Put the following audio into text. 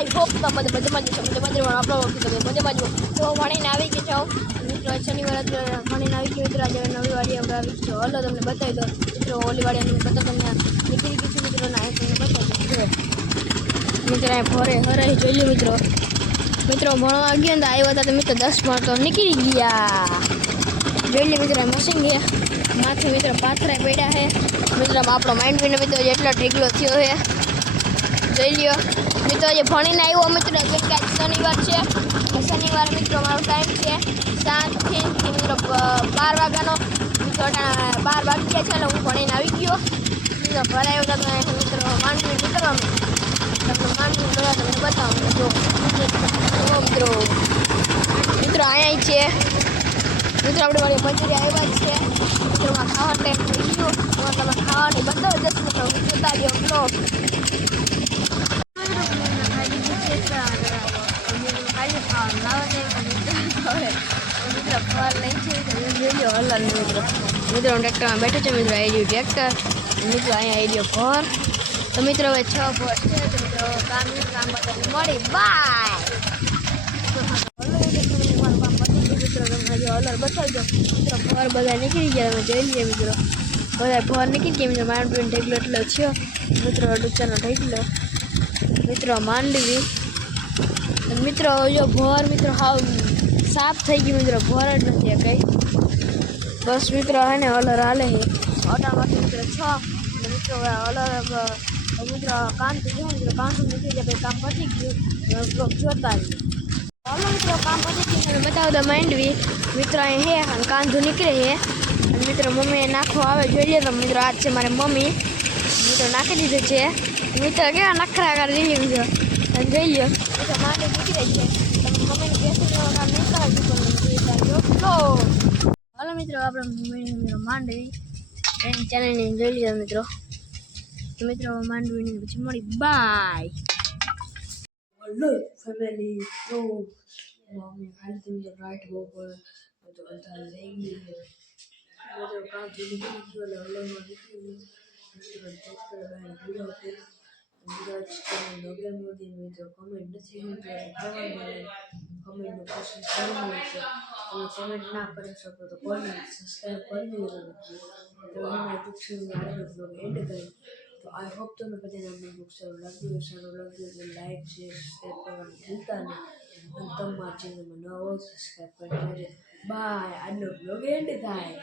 I hope તો બધે મજામાં જ છે મજામાં આપણો વખત તમે મજામાં જ તો ભણીને આવી ગઈ છો મિત્રો શનિવાર ભણીને આવી ગઈ મિત્રો આજે નવી વાડી આપણે આવી છો હલો તમને બતાવી દો મિત્રો ઓલી વાડી તમને બતા તમને નીકળી ગઈ છે મિત્રો ના તમને બતાવી દો મિત્રો આ ભરે હરાઈ જોઈ લો મિત્રો મિત્રો ભણવા ગયા ને આવ્યા હતા તો મિત્રો 10 માં તો નીકળી ગયા જોઈ લો મિત્રો મશીન ગયા માથે મિત્રો પાથરા પડ્યા છે મિત્રો આપણો માઇન્ડ વિનો મિત્રો જેટલો ઢીકલો થયો છે જોઈ લ્યો મિત્રો જે ભણીને આવ્યો મિત્રો જેમ કે શનિવાર છે શનિવાર મિત્રો મારો ટાઈમ છે 7 થી મિત્રો 12 વાગ્યાનો મિત્રો 12 વાગ્યા છે એટલે હું ભણીને આવી ગયો મિત્રો ઘરે આવ્યો તો મિત્રો માંડવી નીકળવાનું તમને માંડવી ગયા તમને બતાવું જો મિત્રો મિત્રો અહીંયા છે મિત્રો આપણે વાળી મંદિરે આવ્યા છે મિત્રોમાં ખાવા ટાઈમ થઈ ગયો તમે ખાવાની બતાવો 10 મિત્રો જોતા રહ્યો બ્લોગ મિત્રો ટ્રેક્ટરમાં બેઠો છે મિત્રો આઈડિયો ટ્રેક્ટર મિત્રો અહીંયા આઈડિયો ઘર તો મિત્રો હવે 6 ઘર છે તો મિત્રો કામ બતાવી મળી બાય અલર બતાવી દો મિત્રો ઘર બધા નીકળી ગયા તમે જોઈ લઈએ મિત્રો બધા ઘર નીકળી ગયા મિત્રો માંડવીનો ઢેકલો એટલો થયો મિત્રો ડુચાનો ઢેકલો મિત્રો માંડવી મિત્રો જો ભર મિત્રો હાવ સાફ થઈ ગયું મિત્રો ભર જ નથી કંઈ બસ મિત્રો હે ને અલર હાલે છે ઓટામાંથી મિત્રો 6 મિત્રો અલર મિત્રો કામ તો જો મિત્રો કામ તો નીકળી જાય કામ પતી ગયું બ્લોક જોતા હાલો મિત્રો કામ પતી ગયું બતાવો તો માંડવી મિત્રો અહીં હે અને કાંધો નીકળે છે અને મિત્રો મમ્મીએ નાખવા આવે જોઈએ તો મિત્રો આજ છે મારી મમ્મી મિત્રો નાખી દીધું છે મિત્રો કેવા નખરા કરી દીધી મિત્રો અને જોઈ લો મિત્રો માંડવી નીકળે છે તમે મમ્મીને બેસી હાલો મિત્રો આપણે મમ્મીની મિત્રો માંડવી એની ચેનલની જોઈ લીધા મિત્રો તો મિત્રો માંડવીની પછી મળી બાય હેલો ફેમિલી તો મમ્મી ખાલી તમે રાઈટ ગો પર તો અંતર લઈ ગઈ મિત્રો કામ જોઈ ગયો લે હલોમાં નીકળી મિત્રો ચોક્કર બાય વિડિયો કે મિત્રો નોબેલ મોદી મિત્રો કમેન્ટ નથી કમેન્ટનો કોશિશ કરવાની છે તમે કમેન્ટ ના કરી શકો તો કોઈને સબસ્ક્રાઇબ કરી દેજો તો એના પૂછ્યું આજનો બ્લોગ એન્ડ કરી તો આઈ હોપ તમને બધાને આપણો બ્લોગ સારો લાગ્યો તો લાઈક શેર સબસ્ક્રાઇબ કરવાનું ભૂલતા નહીં અને તમારા ચેનલમાં નવા હોય સબસ્ક્રાઇબ કરી દેજો બાય આજનો બ્લોગ એન્ડ થાય